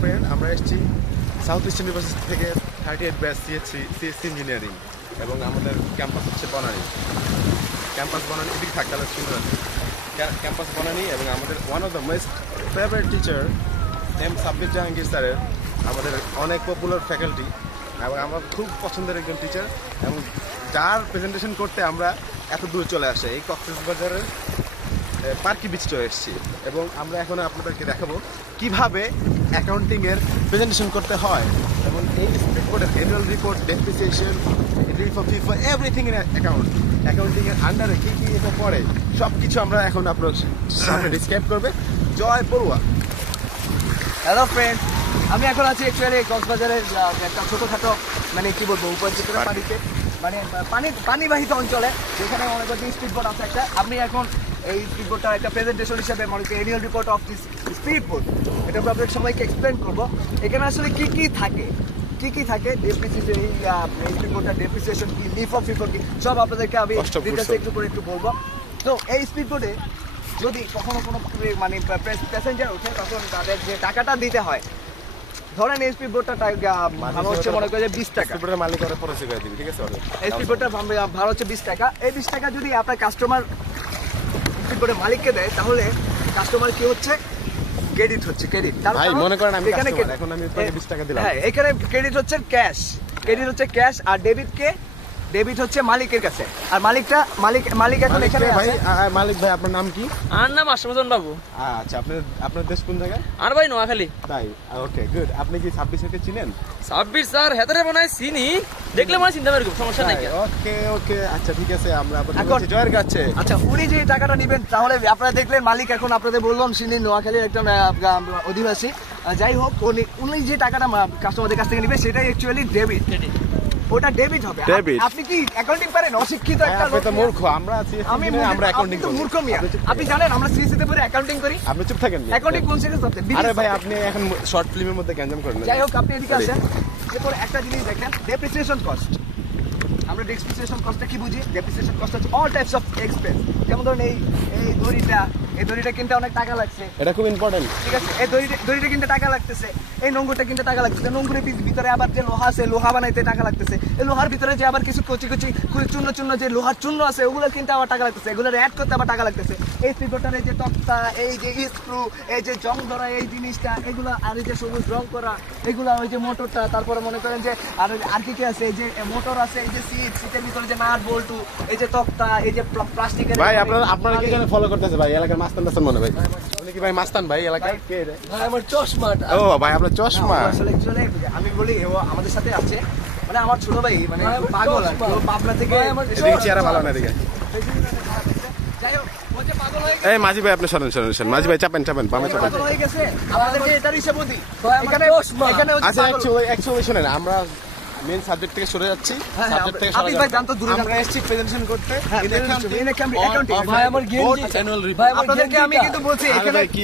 Friend আমরা এসেছি south east university থেকে thirty eight batch CSC CSC engineering এবং আমাদের ক্যাম্পাস হচ্ছে বনানী ক্যাম্পাস বনানী এদিকে থাকতে হবে সুন্দর আছে ক্যাম্পাস বনানী এবং আমাদের one of the most favourite teacher M Sabbir Jahangir স্যারের আমাদের অনেক পপুলার ফ্যাকাল্টি এবং আমার খুব পছন্দের একজন টিচার এবং যার প্রেজেন্টেশন করতে আমরা এত দূর চলে আসে। এই কক্সেস কক্সবাজারের পার্কি বিচ চলে এসেছি এবং আমরা এখন আপনাদেরকে দেখাবো কীভাবে অ্যাকাউন্টিং এর প্রেজেন্টেশন করতে হয় এবং এই স্পিড বোর্ডের annual report depreciation everything in account accounting এর আন্ডারে কি কি এটা পড়ে সব কিছু আমরা এখন আপনার সামনে ডিসক্রাইব করবে। জয় পড়ুয়া হ্যালো ফ্রেন্ড আমি এখন আছি অ্যাকচুয়ালি কক্সবাজারের একটা ছোটোখাটো মানে কি বলব উপজেলার পানিতে মানে পানি পানিবাহিত অঞ্চলে যেখানে অনেক স্পিড বোর্ড আছে একটা। আমি এখন এই বোটটার একটা প্রেজেন্টেশন হিসেবে মনে করি annual report of this speed boat এটা আমরা আপনাদের সবাইকে এক্সপ্লেন করব। এখানে আসলে কি কি থাকে? কি কি থাকে? ডেপ্রিসিয়েশন এই বোটটার ডেপ্রিসিয়েশন কি লিফ অফ ফিফর কি সব আপনাদেরকে আমি ডিটেলসে একটু করে একটু বলব। তো এই স্পিড বোটে যদি কখনো কোনো মানে প্যাসেঞ্জার ওঠে তখন তাদের যে টাকাটা দিতে হয় ধরেন এই স্পিড বোটটা ভাড়া হচ্ছে মনে করে যে বিশ টাকা। মালিক করে দিবি ঠিক আছে? স্পিড বোটটা ভাড়া হচ্ছে বিশ টাকা। এই বিশ টাকা যদি আপনার কাস্টমার স্পিড করে মালিককে দেয় তাহলে কাস্টমার কি হচ্ছে? ক্রেডিট হচ্ছে ক্রেডিট ভাই, মনে করেন আমি এখানে এখন আমি 20 টাকা দিলাম। হ্যাঁ এখানে ক্রেডিট হচ্ছে ক্যাশ ক্রেডিট হচ্ছে ক্যাশ আর ডেবিট কে ডেবিট হচ্ছে মালিকের কাছে। আর মালিকটা মালিক মালিক এখন এখানে ভাই? মালিক ভাই আপনার নাম কি? আর নাম আশাফজন বাবু। আচ্ছা আপনার আপনার দেশ কোন জায়গায়? আর ভাই নোয়াখালী। তাই? ওকে গুড আপনি কি ছাব্বিশ থেকে চিনেন? সাব্বির স্যার হেতারে হয় চিনি। দেখলে মনে হয় চিন্তা পারব সমস্যা নাই ওকে ওকে আচ্ছা ঠিক আছে আমরা আপাতত বলছি জয়ের কাছে। আচ্ছা উনি যে টাকাটা নেবেন তাহলে আপনারা দেখলেন মালিক এখন আপনাদের বললাম তিনি নোয়াখালীর একজন অধিবাসী। যাই হোক উনি উনি যে টাকাটা কাস্টমারদের কাছ থেকে নেবে সেটাই অ্যাকচুয়ালি ডেবিট ওটা ডেবিট হবে। Debit। আপনি কি অ্যাকাউন্টিং পারেন? অশিক্ষিত একটা আপনি তো লোক। মূর্খ। আমরা আমি আমি আমরা অ্যাকাউন্টিং করি। মূর্খ মিয়া। আপনি। জানেন আমরা সিএসসি তে পড়ে অ্যাকাউন্টিং করি। আপনি চুপ থাকেন। অ্যাকাউন্টিং কোন সিরিজ হচ্ছে আরে ভাই আপনি এখন শর্ট ফিল্মের মধ্যে গ্যাঞ্জাম করেন। যাই হোক আপনি এদিকে আসেন। এরপর একটা জিনিস দেখেন ডেপ্রিসিয়েশন কস্ট আমরা ডেপ্রিসিয়েশন কস্টটা কি বুঝি? ডেপ্রিসিয়েশন কস্ট হচ্ছে অল টাইপস অফ এক্সপেন্স যেমন ধরুন এই এই দড়িটা এই দড়িটা কিনতে অনেক টাকা লাগছে। এটা খুব ইম্পর্টেন্ট ঠিক আছে এই দড়িটা দড়িটা কিনতে টাকা লাগতেছে এই নোংরটা কিনতে টাকা লাগতেছে নোংরের ভিতরে আবার যে লোহা আছে লোহা বানাইতে টাকা লাগতেছে এই লোহার ভিতরে যে আবার কিছু কচি কচি চূর্ণ চূর্ণ যে লোহার চূর্ণ আছে ওগুলো কিনতে আবার টাকা লাগতেছে এগুলো অ্যাড করতে আবার টাকা লাগতেছে। এই স্পিকারটার এই যে তক্তা এই যে স্ক্রু এই যে জং ধরা এই জিনিসটা এগুলো আর এই যে সবুজ রং করা এগুলো ওই যে মোটরটা তারপরে মনে করেন যে আর আর কি কি আছে এই যে মোটর আছে এই যে সিট সিটের ভিতরে যে নাট বল্টু এই যে তক্তা এই যে প্লাস্টিকের ভাই আপনারা আপনারা কি এখানে ফলো করতেছে ভাই? এলাকার মাস্তান টাস্তান মনে ভাই। উনি কি ভাই মাস্তান ভাই এলাকার? কে ভাই আমার চশমাটা ও ভাই আপনার চশমা। আমি বলি ও আমাদের সাথে আছে। মানে আমার ছোট ভাই মানে পাগল পাবনা থেকে এদিকে চেহারা ভালো না এদিকে। হয়ে এই মাঝি ভাই আপনি সরেন সরেন সরেন। মাঝি ভাই চাপেন চাপেন বামে চাপেন। হয়ে আমাদেরকে এটার হিসাবও দিই এখানে এখানে আচ্ছা শুনেন আমরা মেন সাবজেক্ট থেকে সরে যাচ্ছি। হ্যাঁ, সাবজেক্ট থেকে আপনি সরে ভাই জানতো দূরে আমরা এসেছি প্রেজেন্টেশন করতে। হ্যাঁ, ভাই, আমার report। আপনাদেরকে আমি কিন্তু বলছি এখানে কি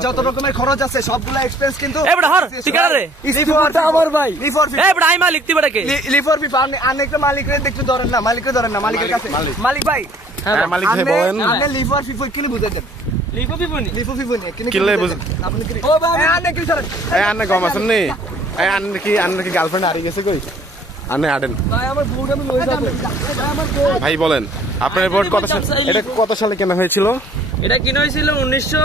যত রকমের খরচ আছে সবগুলো এক্সপেন্স কিন্তু এই বেটা হর ঠিকানা রে আমার ভাই লিফর এই বেটা আই মালিক তুই কে লিফর আনেকটা মালিকের দেখতে ধরেন না মালিককে ধরেন না মালিকের কাছে। মালিক। মালিক ভাই হ্যাঁ, মালিক ভাই বলেন। আপনি লিফর ফিফা কিনে বুঝে দেন। লিফো বুঝ- দেন। আপনি কিনে ও বাবা। আনে কি এই আন্নে গম আছেন নি? কি কি গার্লফ্রেন্ড হারিয়ে গেছে কই? আন্নে আডেন। ভাই আমার বউটা আমি লই যাব। ভাই বলেন আপনার বোর্ড কত সালে এটা কত সালে কেনা হয়েছিল? এটা কিনা হয়েছিল উনিশশো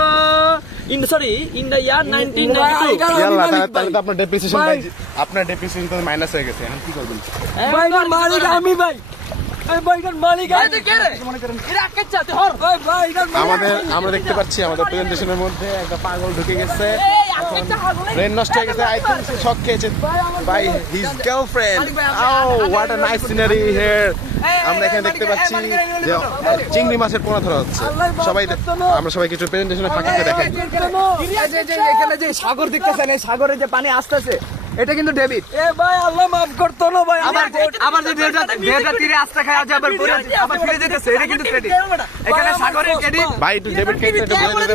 sorry in the year nineteen তাহলে তাহলে তো আপনার ডেপ্রিসিয়েশন ভাই। আপনার ডেপ্রিসিয়েশন তো মাইনাস হয়ে গেছে এখন কি করবেন? আমি ভাই। মালিক আমি। ভাই আমাদের আমরা দেখতে পাচ্ছি আমাদের প্রেজেন্টেশনের মধ্যে একটা পাগল ঢুকে গেছে। ব্রেন নষ্ট হয়ে গেছে আই থিংক শক খেয়েছে by his girlfriend oh what a nice scenery here আমরা এখানে দেখতে পাচ্ছি যে চিংড়ি মাছের পোনা ধরা হচ্ছে। সবাই আমরা সবাই কিছু প্রেজেন্টেশনে ফাঁকিতে দেখেন এই যে- যে এখানে যে সাগর দেখতেছেন এই সাগরে যে পানি আসতেছে এটা কিন্তু ডেবিট এ ভাই আল্লাহ মাফ করতো না ভাই আবার আবার যে ঢেউটা ঢেউটা তীরে আস্তে খায় আছে আবার ঘুরে আবার ফিরে যেতেছে এটা কিন্তু ক্রেডিট এখানে সাগরের ক্রেডিট ভাই একটু ডেবিট ক্রেডিট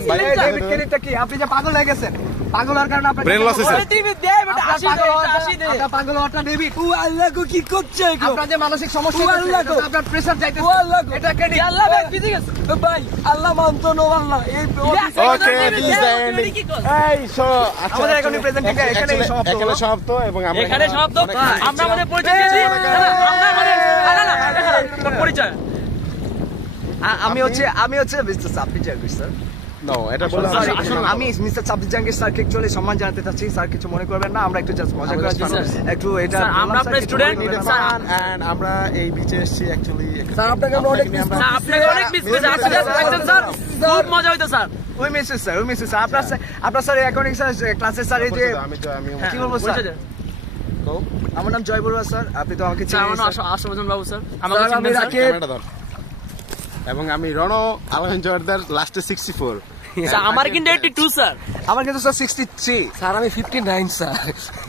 ভাই। ডেবিট ক্রেডিটটা কি? আপনি যে পাগল হয়ে গেছেন। পাগল হওয়ার কারণে আপনার Brain loss হয়েছে। টিভি দে বেটা আপনার আসি দে পাগল হওয়াটা- আসি দে আপনার পাগল হওয়াটা ডেবিট ও আল্লাহ গো কি করছে আপনার যে মানসিক সমস্যা আল্লাহ গো। আপনার প্রেসার যাইতেছে ও আল্লাহ গো এটা ক্রেডিট আল্লাহ ভাই বিজি গেছে ভাই আল্লাহ মানতো নো আল্লাহ এই Okay, this is the এই শো আচ্ছা আমাদের এখনই presenting টা সমাপ্ত এখানে সমাপ্ত এবং আমরা এখানে সব আমরা আমাদের পরিচয় দিয়েছি আমরা আমাদের না না না দেখা না, তোর পরিচয় আমি হচ্ছে আমি হচ্ছে মিস্টার স্যার No, এটা বলে Sorry, আসলে আমি মিস্টার সাব্বির জাহাঙ্গীর স্যারকে একচুয়ালি সম্মান জানাতে চাচ্ছি। স্যার কিছু মনে করবেন না? আমরা একটু জাস্ট মজা করার জন্য একটু এটা আমরা আপনার স্যার, কিছু student। করবেন না। স্যার, and আমরা এই বিচে এসেছি অ্যাকচুয়ালি স্যার, আপনাকে আমরা অনেক miss না আপনাকে অনেক মিস করেছি। আপনি স্যার খুব মজা হইতো স্যার। ওই মেসেজ স্যার ওই মেসেজ স্যার আপনার আপনার স্যার একাউন্টিং স্যার ক্লাসের স্যার এই যে আমি আমি কি বলব স্যার? আমার নাম জয় বড়ুয়া স্যার। আপনি তো আমাকে আমার চিনেন নাম। বাবু স্যার। আমাকে স্যার, আমি চিনবেন স্যার? রাকিব। ক্যামেরাটা ধর। এবং আমি রণ আলহান জোয়ারদার লাস্টে সিক্সটি ফোর আমার কিন্তু 82 স্যার। আমার কিন্তু স্যার সিক্সটি থ্রি স্যার আমি 59 স্যার।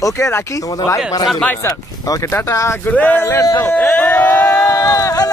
ওকে রাখি। তোমাদের okay tata goodbye let's go